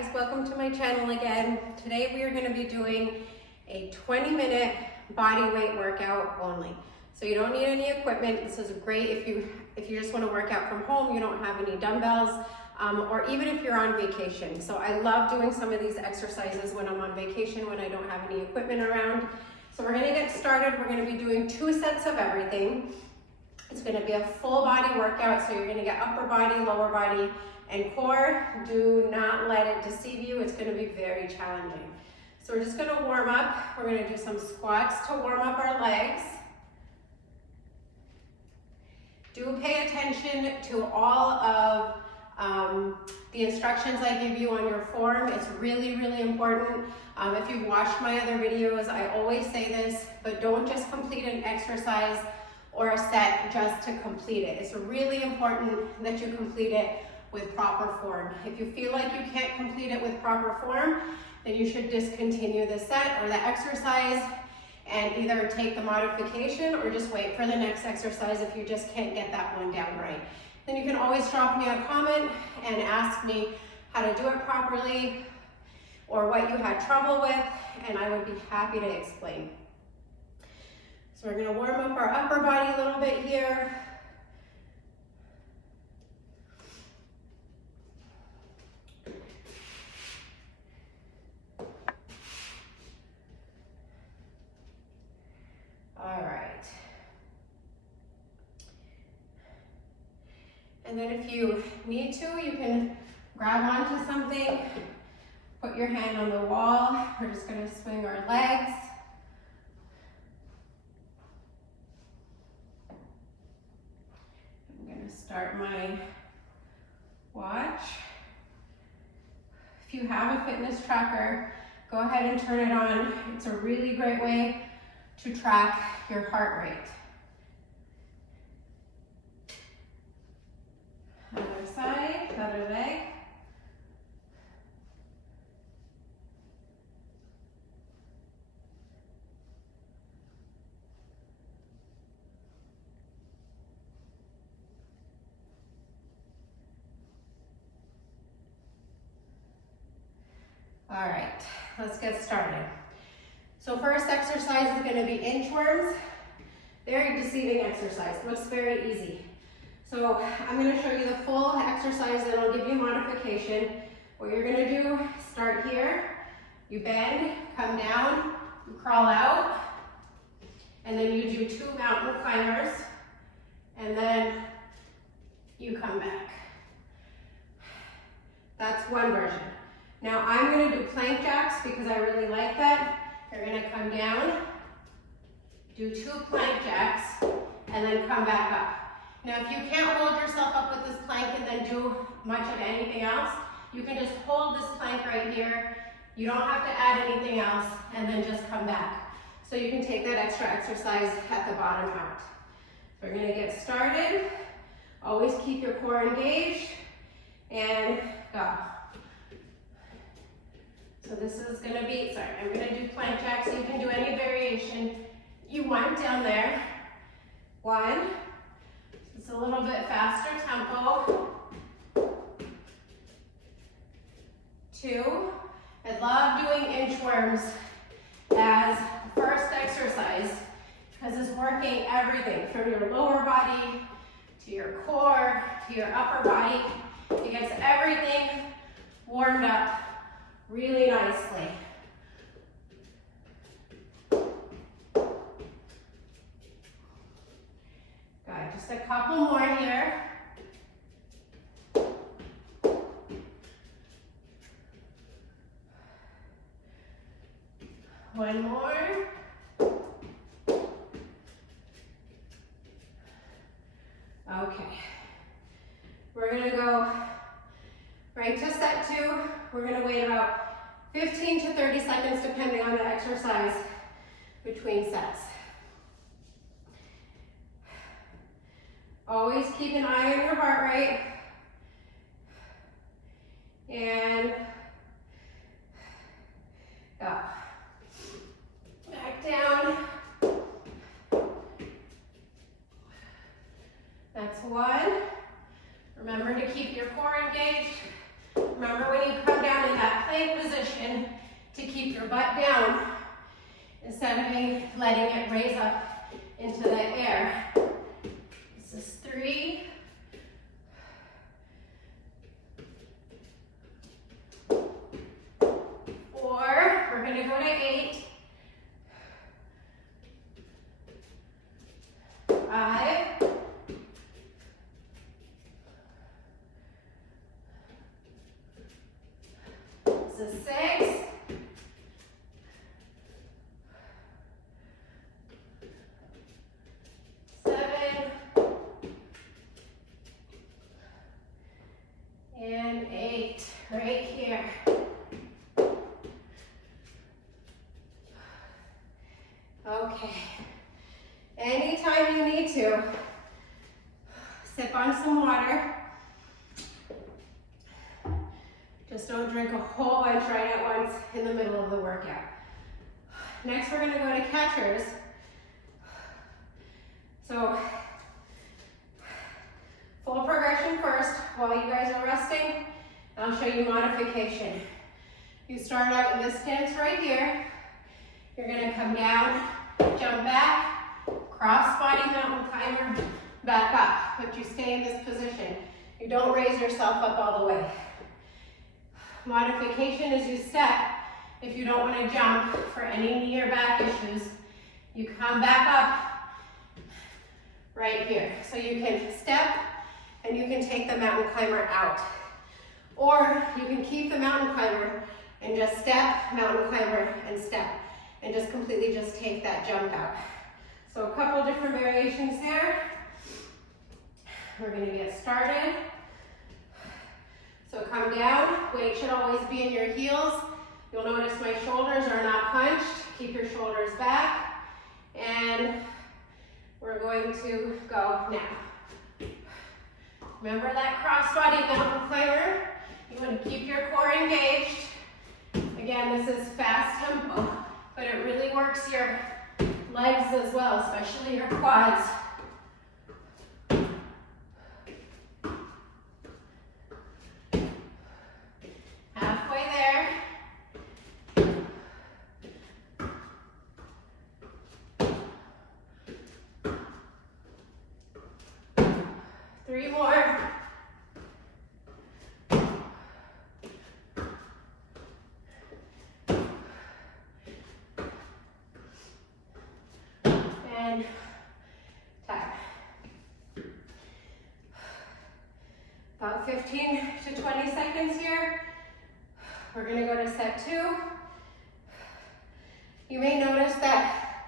guys, welcome to my channel again. Today we are going to be doing a 20-minute body weight workout only. So you don't need any equipment. This is great if you just want to work out from home, you don't have any dumbbells, or even if you're on vacation. So I love doing some of these exercises when I'm on vacation, when I don't have any equipment around. So we're going to get started. We're going to be doing 2 sets of everything. It's going to be a full body workout, so you're going to get upper body, lower body, and core. Do not let it deceive you. It's going to be very challenging. So we're just going to warm up. We're going to do some squats to warm up our legs. Do pay attention to all of the instructions I give you on your form. It's really, really important. If you've watched my other videos, I always say this, but don't just complete an exercise or a set just to complete it. It's really important that you complete it with proper form. If you feel like you can't complete it with proper form, then you should discontinue the set or the exercise and either take the modification or just wait for the next exercise if you just can't get that one down right. Then you can always drop me a comment and ask me how to do it properly or what you had trouble with, and I would be happy to explain. So we're going to warm up our upper body a little bit here. All right. And then if you need to, you can grab onto something, put your hand on the wall. We're just going to swing our legs. I'm going to start my watch. If you have a fitness tracker, go ahead and turn it on. It's a really great way to track your heart rate. Other side, other leg. All right, let's get started. So first exercise is going to be inchworms. Very deceiving exercise, looks very easy. So I'm going to show you the full exercise and I'll give you a modification. What you're going to do, start here, you bend, come down, you crawl out, and then you do 2 mountain climbers, and then you come back. That's one version. Now I'm going to do plank jacks because I really like that. You're going to come down, do 2 plank jacks, and then come back up. Now if you can't hold yourself up with this plank and then do much of anything else, you can just hold this plank right here. You don't have to add anything else, and then just come back. So you can take that extra exercise at the bottom out. So we're going to get started. Always keep your core engaged, and go. So this is going to be, I'm going to do plank jacks, so you can do any variation you want down there. 1, it's a little bit faster tempo. 2, I love doing inchworms as the first exercise because it's working everything from your lower body to your core to your upper body. It gets everything warmed up really nicely. Good, just a couple more here. One more. Okay. We're gonna go right to set 2. We're going to wait about 15 to 30 seconds depending on the exercise between sets. Always keep an eye on your heart rate. And go. Back down. That's 1. Remember to keep your core engaged. Remember when you come down in that bodyweight position to keep your butt down instead of letting it raise up into the air. This is 3. 4, we're gonna go to 8. 5. 6. 7. And 8, right here. Okay. Anytime you need to, sip on some water. Just don't drink a whole bunch right at once in the middle of the workout. Next, we're gonna go to catchers. So, full progression first while you guys are resting. I'll show you modification. You start out in this stance right here. You're gonna come down, jump back, cross body mountain climber, back up. But you stay in this position. You don't raise yourself up all the way. Modification is you step. If you don't want to jump for any knee or back issues, you come back up right here. So you can step and you can take the mountain climber out. Or you can keep the mountain climber and just step, mountain climber, and step. And just completely just take that jump out. So a couple different variations there. We're gonna get started. So come down, weight should always be in your heels. You'll notice my shoulders are not punched. Keep your shoulders back. And we're going to go now. Remember that cross-body mountain climber? You want to keep your core engaged. Again, this is fast tempo, but it really works your legs as well, especially your quads. Halfway there. Three more. And time. About 15 to 20 seconds here. We're gonna go to set 2. You may notice that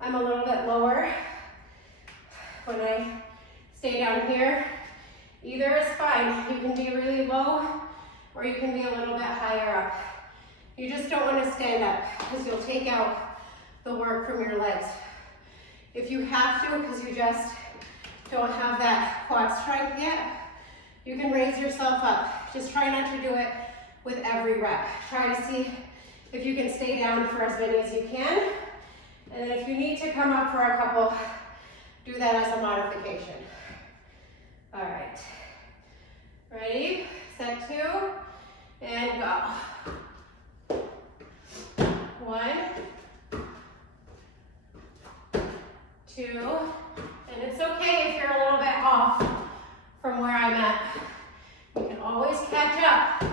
I'm a little bit lower when I stay down here. Either is fine. You can be really low or you can be a little bit higher up. You just don't want to stand up because you'll take out the work from your legs. If you have to, because you just don't have that quad strength yet, you can raise yourself up. Just try not to do it with every rep. Try to see if you can stay down for as many as you can. And then if you need to come up for a couple, do that as a modification. All right. Ready? Set 2, and go. 1, 2, and it's okay if you're a little bit off from where I'm at. You can always catch up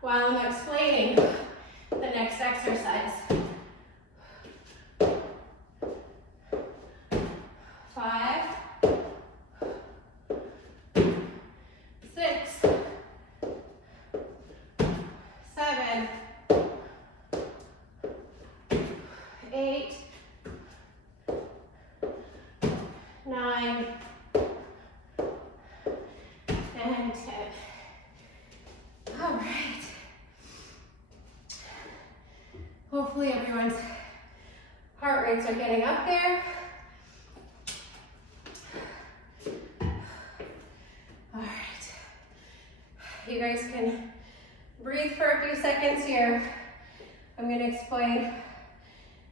while I'm explaining the next exercise. 5, 6, 7, 8, 9, and 10. All right. Hopefully everyone's heart rates are getting up there. All right. You guys can breathe for a few seconds here. I'm going to explain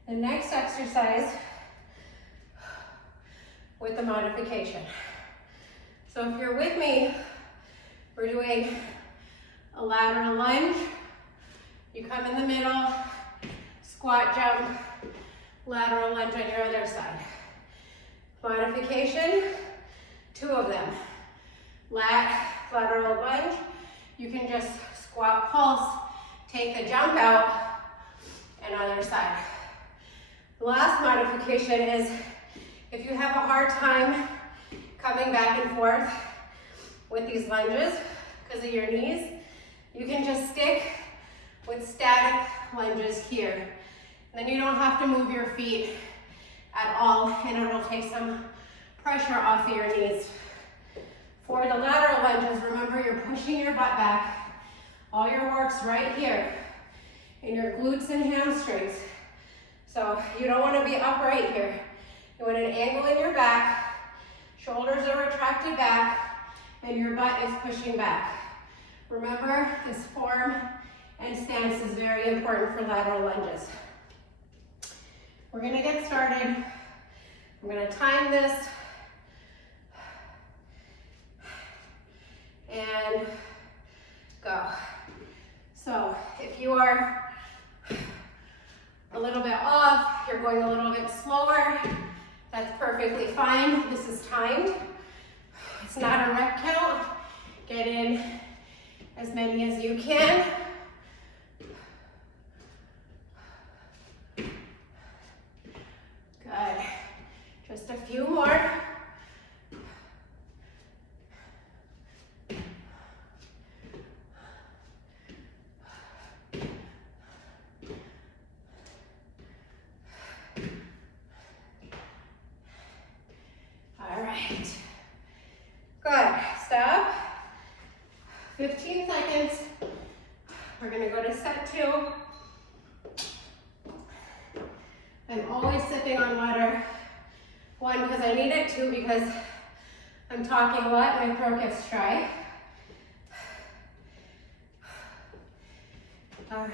the next exercise with the modification. So if you're with me, we're doing a lateral lunge. You come in the middle, squat jump, lateral lunge on your other side. Modification, 2 of them. Lateral lunge, you can just squat pulse, take the jump out, and other side. The last modification is if you have a hard time coming back and forth with these lunges because of your knees, you can just stick with static lunges here. And then you don't have to move your feet at all, and it'll take some pressure off of your knees. For the lateral lunges, remember you're pushing your butt back. All your work's right here in your glutes and hamstrings. So you don't want to be upright here. You want an angle in your back, shoulders are retracted back, and your butt is pushing back. Remember, this form and stance is very important for lateral lunges. We're gonna get started. I'm gonna time this. And go. So if you are a little bit off, you're going a little bit slower, that's perfectly fine. This is timed. It's not a rep count. Get in as many as you can. Good. Just a few more. All right. Good. Stop. 15 seconds. We're going to go to set 2. I'm always sipping on water. 1, because I need it. 2, because I'm talking a lot and my throat gets dry. All right.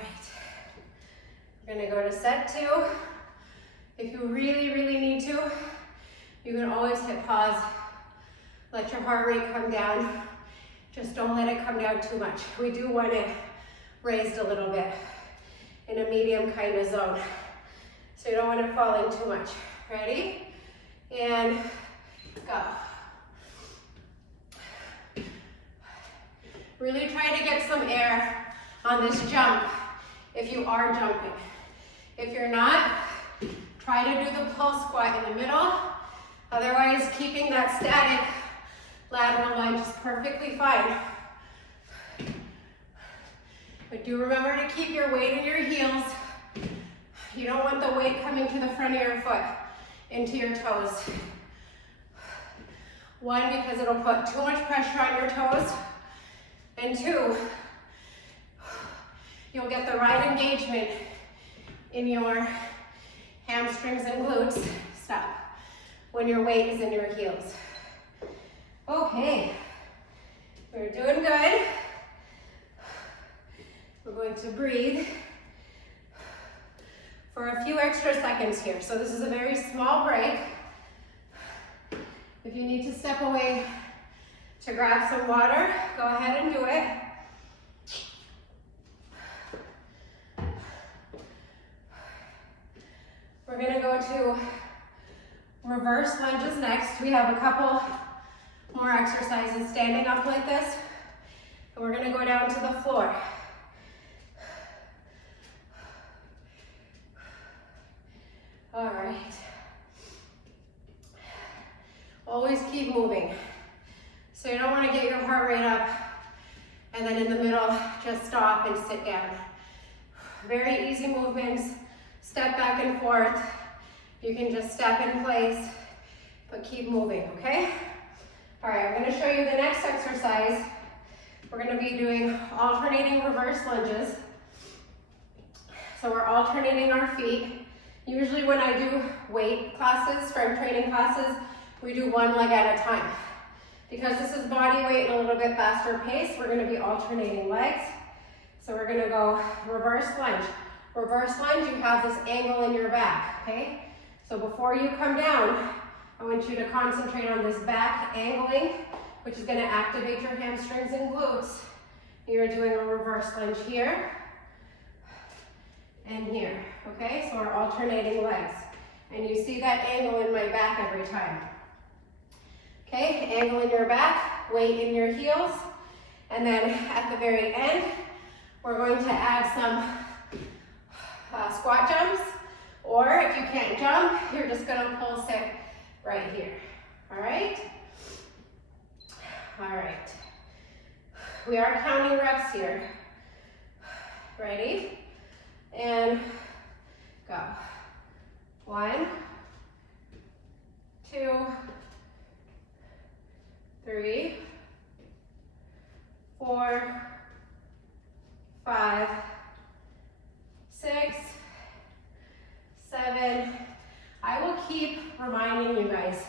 We're going to go to set 2. If you really, really need to, you can always hit pause. Let your heart rate come down. Just don't let it come down too much. We do want it raised a little bit in a medium kind of zone. So you don't want it falling too much. Ready? And go. Really try to get some air on this jump if you are jumping. If you're not, try to do the pulse squat in the middle. Otherwise, keeping that static lateral lunge is perfectly fine. But do remember to keep your weight in your heels. You don't want the weight coming to the front of your foot, into your toes. 1, because it'll put too much pressure on your toes. And 2, you'll get the right engagement in your hamstrings and glutes. Stop. When your weight is in your heels. Okay, we're doing good. We're going to breathe for a few extra seconds here. So this is a very small break. If you need to step away to grab some water, go ahead and do it. We're gonna go to reverse lunges next. We have a couple more exercises standing up like this. And we're gonna go down to the floor. All right. Always keep moving. So you don't want to get your heart rate up and then in the middle just stop and sit down. Very easy movements. Step back and forth. You can just step in place, but keep moving, okay? All right, I'm going to show you the next exercise. We're going to be doing alternating reverse lunges. So we're alternating our feet. Usually when I do weight classes, strength training classes, we do 1 leg at a time. Because this is body weight and a little bit faster pace, we're going to be alternating legs. So we're going to go reverse lunge. Reverse lunge, you have this angle in your back, okay? So before you come down, I want you to concentrate on this back angling, which is going to activate your hamstrings and glutes. You're doing a reverse lunge here. and here, okay? So we're alternating legs. And you see that angle in my back every time. Okay, angle in your back, weight in your heels, and then at the very end, we're going to add some squat jumps, or if you can't jump, you're just gonna pull sit right here, all right? All right, we are counting reps here. Ready? And go. 1, 2, 3, 4, 5, 6, 7. I will keep reminding you guys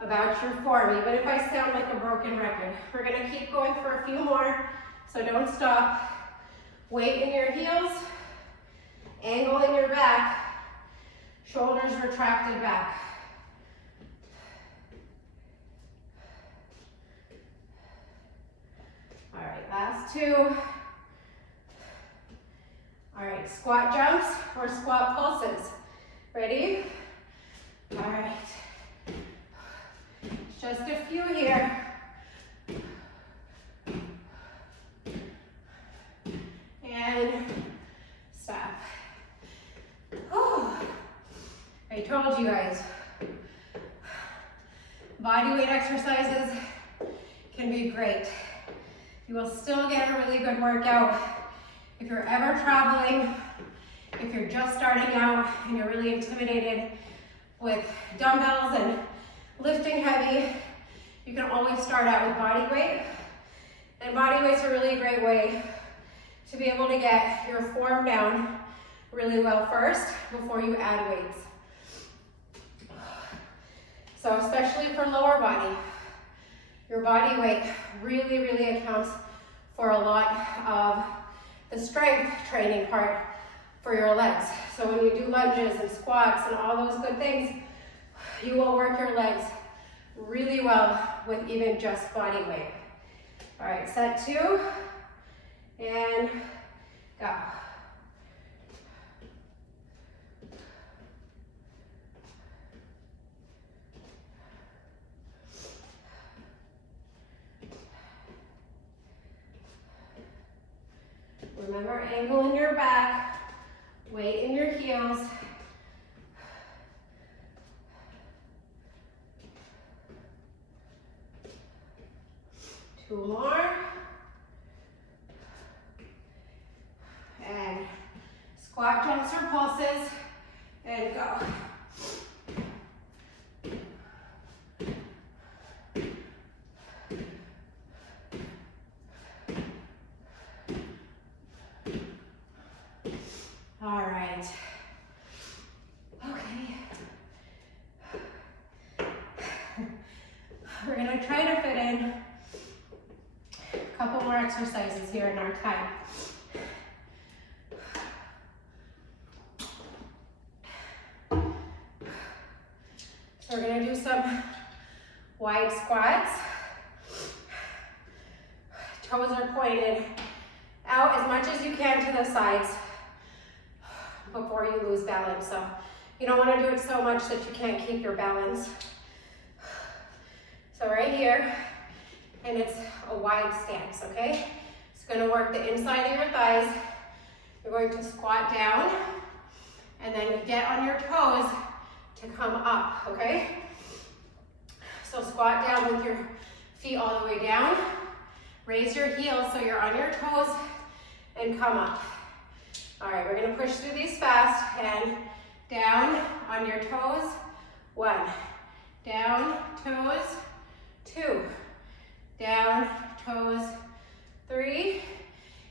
about your form, even if I sound like a broken record. We're gonna keep going for a few more, so don't stop. Weight in your heels, angle in your back, shoulders retracted back. All right, last 2. All right, squat jumps or squat pulses. Ready? All right. Just a few here. And stop. Oh, I told you guys, body weight exercises can be great. You will still get a really good workout. If you're ever traveling, if you're just starting out and you're really intimidated with dumbbells and lifting heavy, you can always start out with body weight. And body weight's a really great way to be able to get your form down really well first before you add weights. So especially for lower body, your body weight really, really accounts for a lot of the strength training part for your legs. So when we do lunges and squats and all those good things, you will work your legs really well with even just body weight. All right, set 2, and go. Remember, angle in your back, weight in your heels. 2 more. And squat jumps or pulses, and go. All right. Okay. We're gonna try to fit in a couple more exercises here in our time. So we're gonna do some wide squats. Toes are pointed out as much as you can to the sides before you lose balance. So you don't want to do it so much that you can't keep your balance. So right here, and it's a wide stance, okay? It's going to work the inside of your thighs. You're going to squat down, and then you get on your toes to come up, okay? So squat down with your feet all the way down. Raise your heels so you're on your toes, and come up. All right, we're gonna push through these fast, and down on your toes, 1, down, toes, 2, down, toes, 3.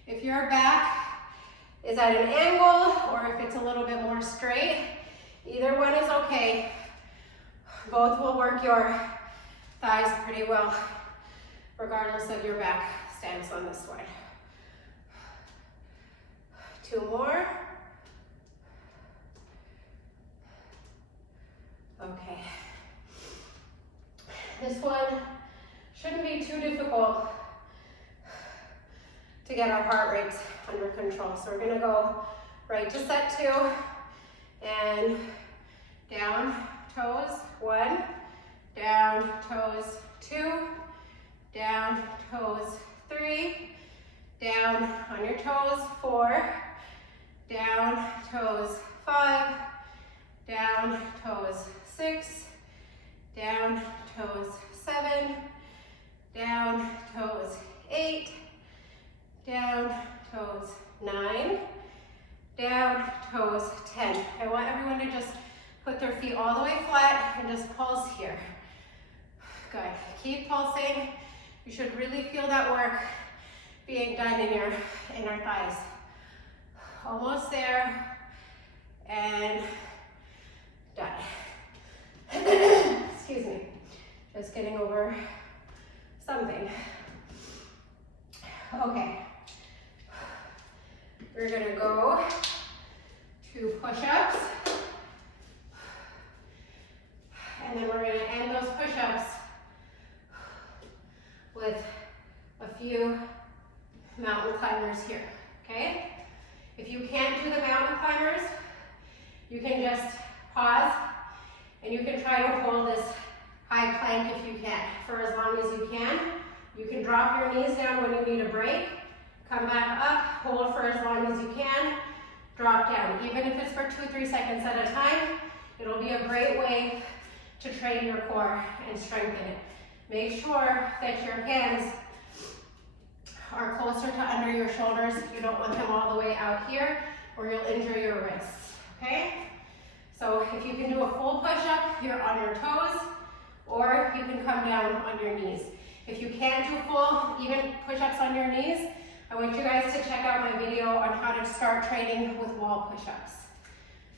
If your back is at an angle, or if it's a little bit more straight, either one is okay. Both will work your thighs pretty well, regardless of your back stance on this one. 2 more. Okay. This one shouldn't be too difficult to get our heart rates under control. So we're gonna go Right to set 2, and down, toes, 1, down, toes, 2, down, toes, 3, down on your toes, 4, down, toes, 5, down, toes, 6, down, toes, 7, down, toes, 8, down, toes, 9, down, toes, 10. I want everyone to just put their feet all the way flat and just pulse here. Good. Keep pulsing. You should really feel that work being done in your thighs. Almost there, and done. Excuse me. Just getting over something. Okay. We're gonna go to push-ups. And then we're gonna end those push-ups with a few mountain climbers here, okay? If you can't do the mountain climbers, you can just pause and you can try to hold this high plank if you can, for as long as you can. You can drop your knees down when you need a break, come back up, hold for as long as you can, drop down. Even if it's for 2-3 seconds at a time, it'll be a great way to train your core and strengthen it. Make sure that your hands are closer to under your shoulders. You don't want them all the way out here or you'll injure your wrists, okay? So if you can do a full push-up, you're on your toes, or you can come down on your knees. If you can't do full, even push-ups on your knees, I want you guys to check out my video on how to start training with wall push-ups.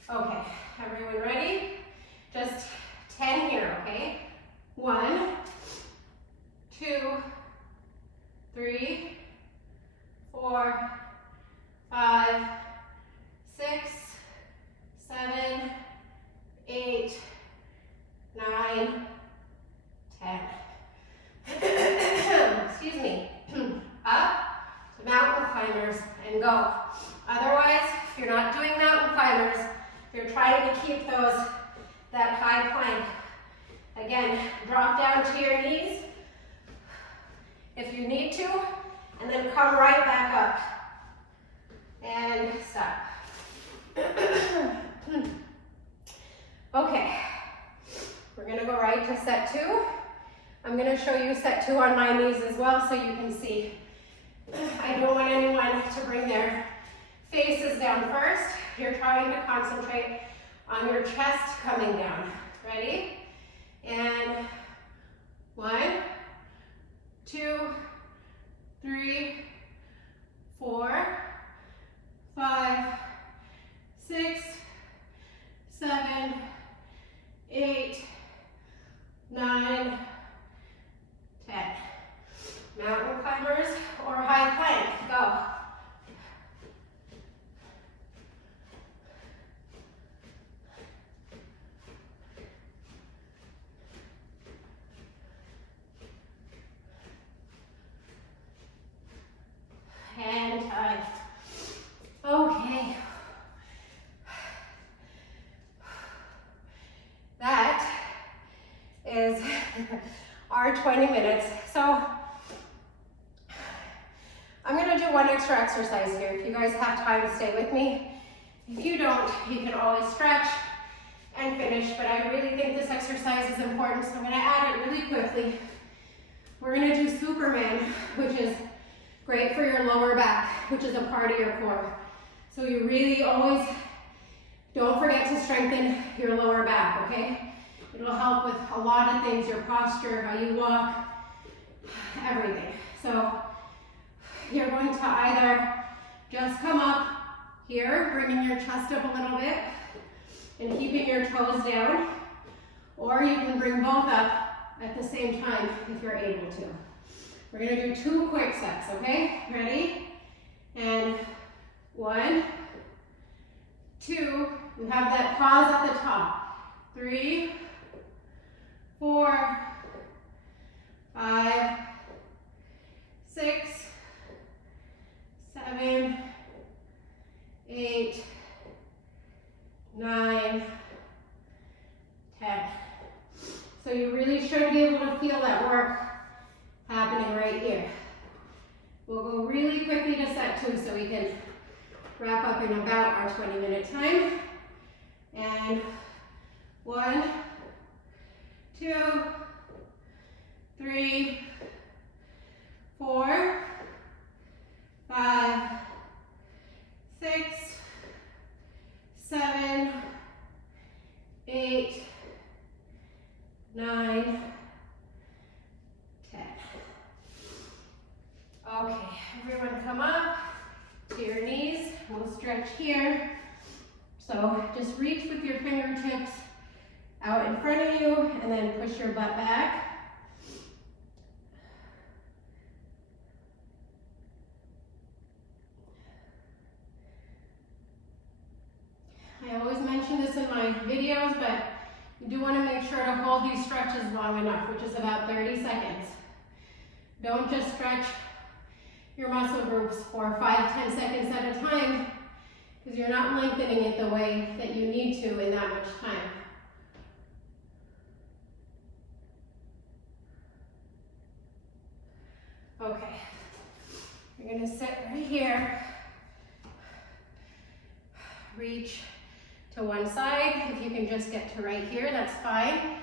Okay, everyone ready? Just 10 here, okay? 1, 2, 3, 4, 5, 6, 7, 8, 9, 10. Excuse me. Up to mountain climbers and go. Otherwise, if you're not doing mountain climbers, you're trying to keep that high plank. Again, drop down to your knees if you need to, and then come right back up. And stop. Okay, we're gonna go right to set 2. I'm gonna show you set 2 on my knees as well so you can see. I don't want anyone to bring their faces down first. You're trying to concentrate on your chest coming down. Ready? And 1, 2, 3, 4, 5, 6, 7, 8, 9, 10. Mountain climbers or high plank, go. And time. Okay. That is our 20 minutes. So I'm gonna do one extra exercise here. If you guys have time, stay with me. If you don't, you can always stretch and finish, but I really think this exercise is important, so I'm gonna add it really quickly. We're gonna do Superman, which is great for your lower back, which is a part of your core. So you really always don't forget to strengthen your lower back, okay? It'll help with a lot of things, your posture, how you walk, everything. So you're going to either just come up here, bringing your chest up a little bit and keeping your toes down, or you can bring both up at the same time if you're able to. We're gonna do 2 quick sets, okay? Ready? And 1, 2, you have that pause at the top. 3, 4, 5, 6, 7, 8, 9, 10. So you really should be able to feel that work happening right here. We'll go really quickly to set 2 so we can wrap up in about our 20-minute time. And 1, 2, 3, 4, 5, 6, 7, 8, 9, 10. Okay, everyone come up to your knees. We'll stretch here. So just reach with your fingertips out in front of you and then push your butt back. I always mention this in my videos, but you do want to make sure to hold these stretches long enough, which is about 30 seconds. Don't just stretch your muscle groups for 5-10 seconds at a time, because you're not lengthening it the way that you need to in that much time. Okay, you're going to sit right here, reach to one side. If you can just get to right here, that's fine.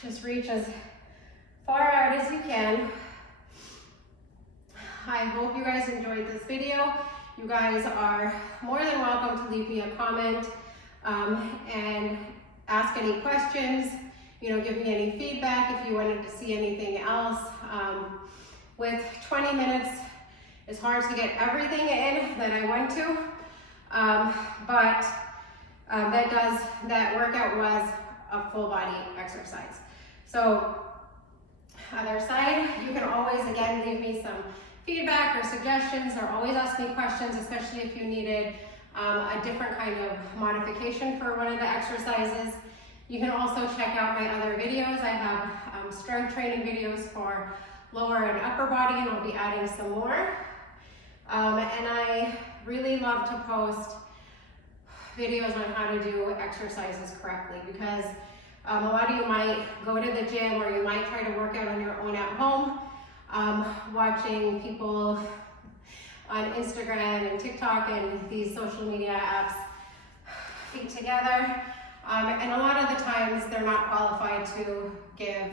Just reach as far out as you can. I hope you guys enjoyed this video. You guys are more than welcome to leave me a comment and ask any questions, give me any feedback if you wanted to see anything else. With 20 minutes, it's hard to get everything in that I want to, but that workout was a full body exercise. So other side, you can always, again, leave me some feedback or suggestions, or always ask me questions, especially if you needed a different kind of modification for one of the exercises. You can also check out my other videos. I have strength training videos for lower and upper body, and I'll be adding some more. And I really love to post videos on how to do exercises correctly, because a lot of you might go to the gym, or you might try to work out on your own at home, watching people on Instagram and TikTok and these social media apps feet together. And a lot of the times they're not qualified to give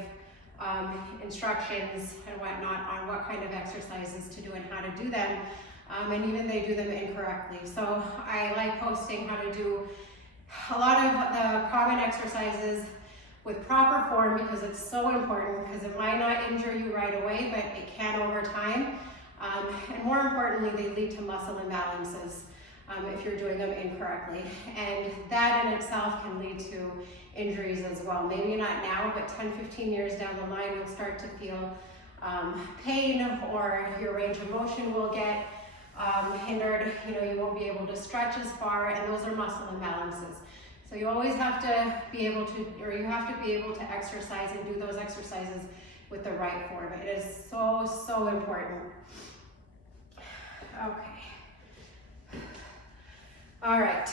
instructions and whatnot on what kind of exercises to do and how to do them. And even they do them incorrectly. So I like posting how to do a lot of the common exercises with proper form, because it's so important, because it might not injure you right away, but it can over time. And more importantly, they lead to muscle imbalances if you're doing them incorrectly. And that in itself can lead to injuries as well. Maybe not now, but 10-15 years down the line, you'll start to feel pain, or your range of motion will get hindered. You won't be able to stretch as far, and those are muscle imbalances. So you always have to be able to, or you have to be able to exercise and do those exercises with the right form. It is so, so important. Okay. All right.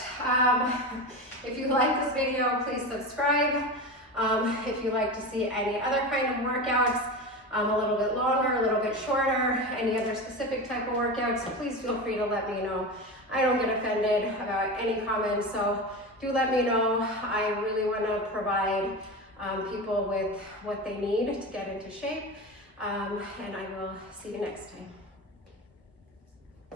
If you like this video, please subscribe. If you'd like to see any other kind of workouts, a little bit longer, a little bit shorter, any other specific type of workouts, please feel free to let me know. I don't get offended about any comments, so do let me know. I really want to provide people with what they need to get into shape, and I will see you next time.